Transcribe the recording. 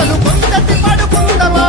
ఆశలు కొందటి పడుకుందవా